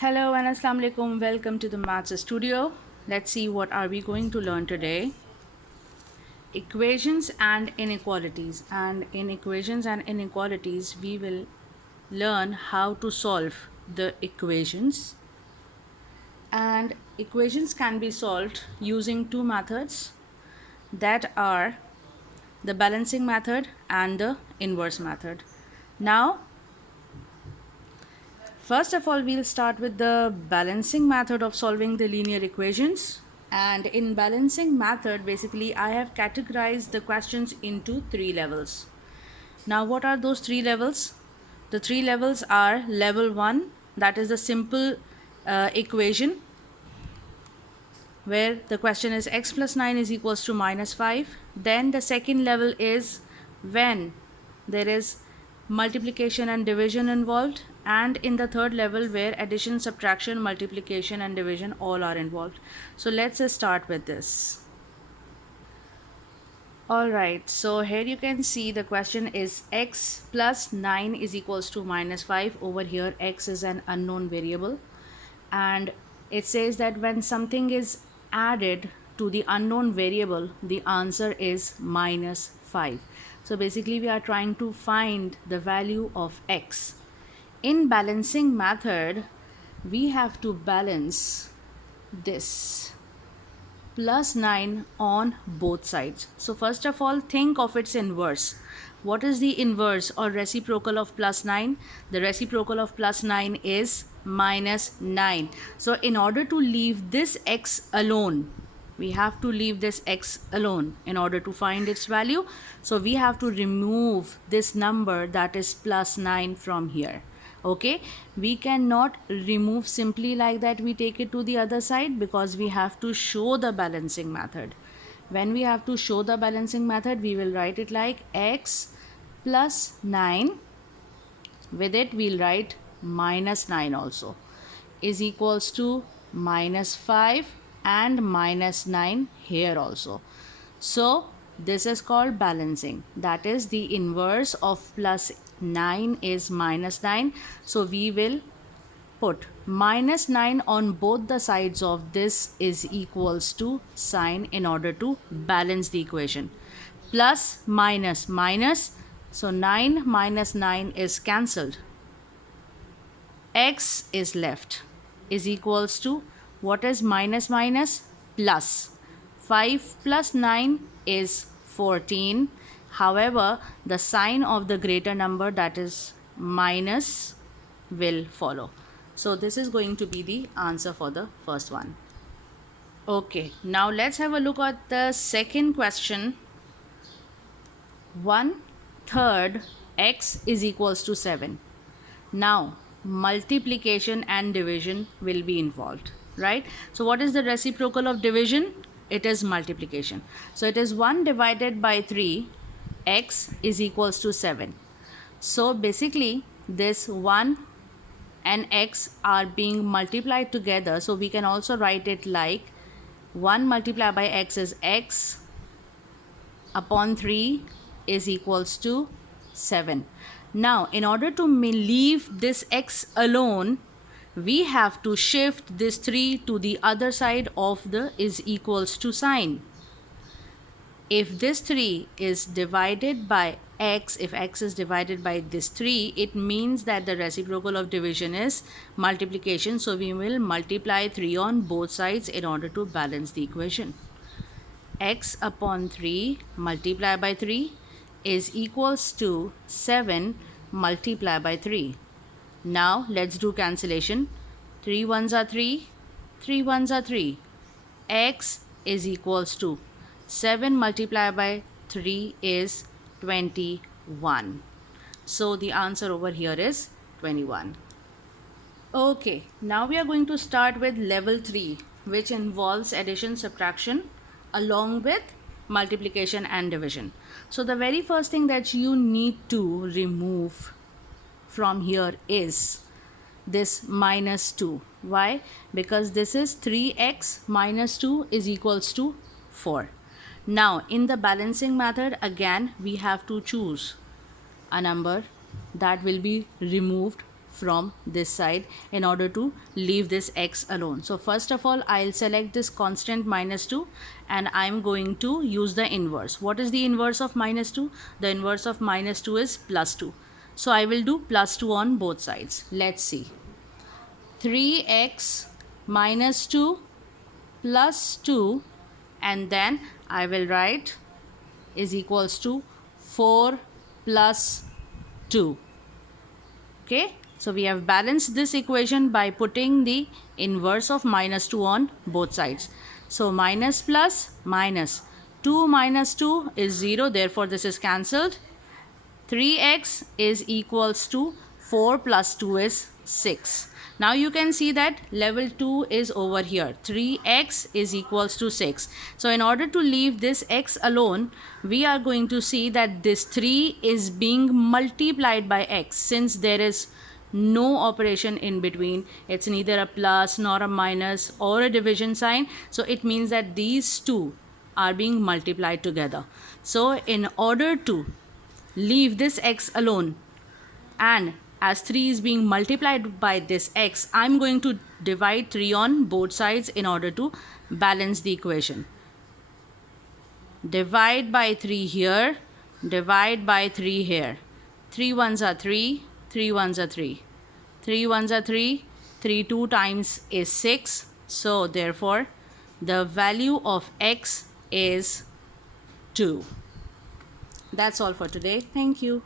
Hello and assalamu alaikum. Welcome to the Maths Studio. Let's see what are we going to learn today. Equations and inequalities. And in equations and inequalities, we will learn how to solve the equations. And equations can be solved using two methods that are the balancing method and the inverse method. Now, first of all, we'll start with the balancing method of solving the linear equations. And in balancing method, basically, I have categorized the questions into three levels. Now, what are those three levels? The three levels are level 1, that is the simple equation, where the question is x plus 9 is equals to minus 5. Then the second level is when there is multiplication and division involved, and in the third level where addition, subtraction, multiplication and division all are involved. So let's start with this. Alright, so here you can see the question is x plus 9 is equals to minus 5. Over here x is an unknown variable, and it says that when something is added to the unknown variable, the answer is minus 5. So basically we are trying to find the value of x. In balancing method, we have to balance this plus 9 on both sides. So first of all, think of its inverse. What is the inverse or reciprocal of plus 9? The reciprocal of plus 9 is minus 9. So in order to leave this x alone, we have to leave this x alone in order to find its value. So we have to remove this number, that is plus 9, from here. Okay, we cannot remove simply like that. We take it to the other side because we have to show the balancing method. When we have to show the balancing method, we will write it like x plus 9, with it we'll write minus 9 also, is equals to minus 5 and minus 9 here also. So this is called balancing. That is, the inverse of plus 9 is minus 9. So we will put minus 9 on both the sides of this is equals to sign in order to balance the equation. Plus minus minus. So 9 minus 9 is cancelled. X is left, is equals to, what is minus minus? Plus. 5 plus 9 is 14. However, the sign of the greater number, that is minus, will follow. So this is going to be the answer for the first one. Okay, now let's have a look at the second question. 1/3 x is equals to 7. Now multiplication and division will be involved, right? So what is the reciprocal of division? It is multiplication. So it is 1 divided by 3, x is equals to 7. So basically this 1 and x are being multiplied together. So we can also write it like 1 multiplied by x is x upon 3 is equals to 7. Now in order to leave this x alone, we have to shift this 3 to the other side of the is equals to sign. If this 3 is divided by x, if x is divided by this 3, it means that the reciprocal of division is multiplication. So we will multiply 3 on both sides in order to balance the equation. X upon 3 multiplied by 3 is equals to 7 multiplied by 3. Now let's do cancellation. 3 ones are 3, 3 ones are 3. X is equals to 7 multiplied by 3 is 21. So the answer over here is 21. Okay, now we are going to start with level 3, which involves addition, subtraction along with multiplication and division. So the very first thing that you need to remove from here is this minus 2. Why? Because this is 3x minus 2 is equals to 4. Now in the balancing method, again we have to choose a number that will be removed from this side in order to leave this x alone. So first of all, I'll select this constant -2 and I'm going to use the inverse. What is the inverse of -2? The inverse of -2 is +2. So I will do +2 on both sides. Let's see. 3x minus 2 plus 2, and then I will write is equals to 4 plus 2. Okay, so we have balanced this equation by putting the inverse of -2 on both sides. So minus plus minus 2 minus 2 is 0, therefore this is cancelled. 3x is equals to 4 plus 2 is 6. Now you can see that level 2 is over here. 3x is equals to 6. So in order to leave this x alone, we are going to see that this 3 is being multiplied by x. Since there is no operation in between, it's neither a plus nor a minus or a division sign. So it means that these two are being multiplied together. So in order to leave this x alone, and as 3 is being multiplied by this x, I'm going to divide 3 on both sides in order to balance the equation. Divide by 3 here, divide by 3 here. 3 ones are 3, 3 ones are 3. 3 ones are 3, 3 2 times is 6. So therefore, the value of x is 2. That's all for today. Thank you.